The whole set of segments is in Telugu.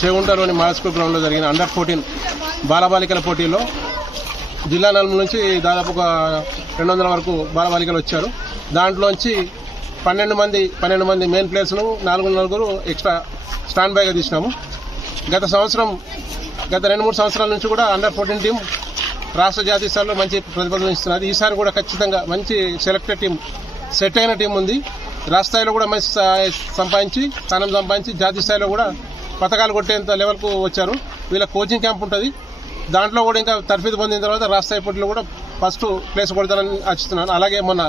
చేగుంటలోని మాస్కో గ్రౌండ్లో జరిగిన అండర్ ఫోర్టీన్ బాలబాలికల పోటీలో జిల్లా నలుమూల నుంచి దాదాపు ఒక రెండు వందల వరకు బాలబాలికలు వచ్చారు. దాంట్లోంచి పన్నెండు మంది పన్నెండు మంది మెయిన్ ప్లేయర్స్ను నాలుగు నలుగురు ఎక్స్ట్రా స్టాండ్ బైగా తీసినాము. గత సంవత్సరం గత రెండు మూడు సంవత్సరాల నుంచి కూడా అండర్ ఫోర్టీన్ టీం రాష్ట్ర జాతీయ స్థాయిలో మంచి ప్రతిపాదన ఇస్తున్నది. ఈసారి కూడా ఖచ్చితంగా మంచి సెలెక్టెడ్ టీం సెట్ అయిన టీం ఉంది. రాష్ట్ర స్థాయిలో కూడా మంచి సంపాదించి స్థానం సంపాదించి జాతీయ స్థాయిలో కూడా పథకాలు కొట్టేంత లెవెల్కు వచ్చారు. వీళ్ళ కోచింగ్ క్యాంప్ ఉంటుంది. దాంట్లో కూడా ఇంకా తర్ఫీదు పొందిన తర్వాత రాష్ట్ర పోటీలో కూడా ఫస్ట్ ప్లేస్ కొడతానని ఆశిస్తున్నాను. అలాగే మొన్న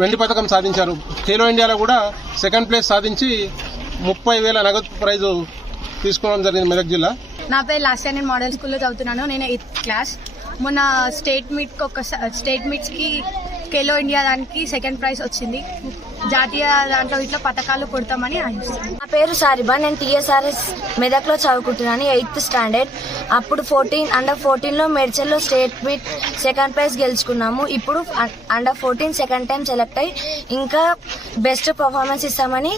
వెండి పథకం సాధించారు. ఖేలో ఇండియాలో కూడా సెకండ్ ప్లేస్ సాధించి ముప్పై వేల నగదు ప్రైజు తీసుకోవడం జరిగింది మెదక్ జిల్లా. నా పేరు లాస్ట్ నేను మోడల్ స్కూల్లో చదువుతున్నాను. నేను ఎయిత్ క్లాస్. మొన్న స్టేట్ మీట్కి ఒక స్టేట్ మీట్స్కి ఖేలో ఇండియా దానికి సెకండ్ ప్రైజ్ వచ్చింది. జాతీయ దాంట్లో ఇట్లా పథకాలు కొడతామని ఆశిస్తున్నాను నా పేరు సారిబా. నేను టీఎస్ఆర్ఎస్ మెదక్లో చదువుకుంటున్నాను ఎయిత్ స్టాండర్డ్. అప్పుడు ఫోర్టీన్ అండర్ ఫోర్టీన్లో మెడ్చల్లో స్టేట్ మీట్ సెకండ్ ప్రైజ్ గెలుచుకున్నాము. ఇప్పుడు under fourteen second time select అయ్యి ఇంకా బెస్ట్ పర్ఫార్మెన్స్ ఇస్తామని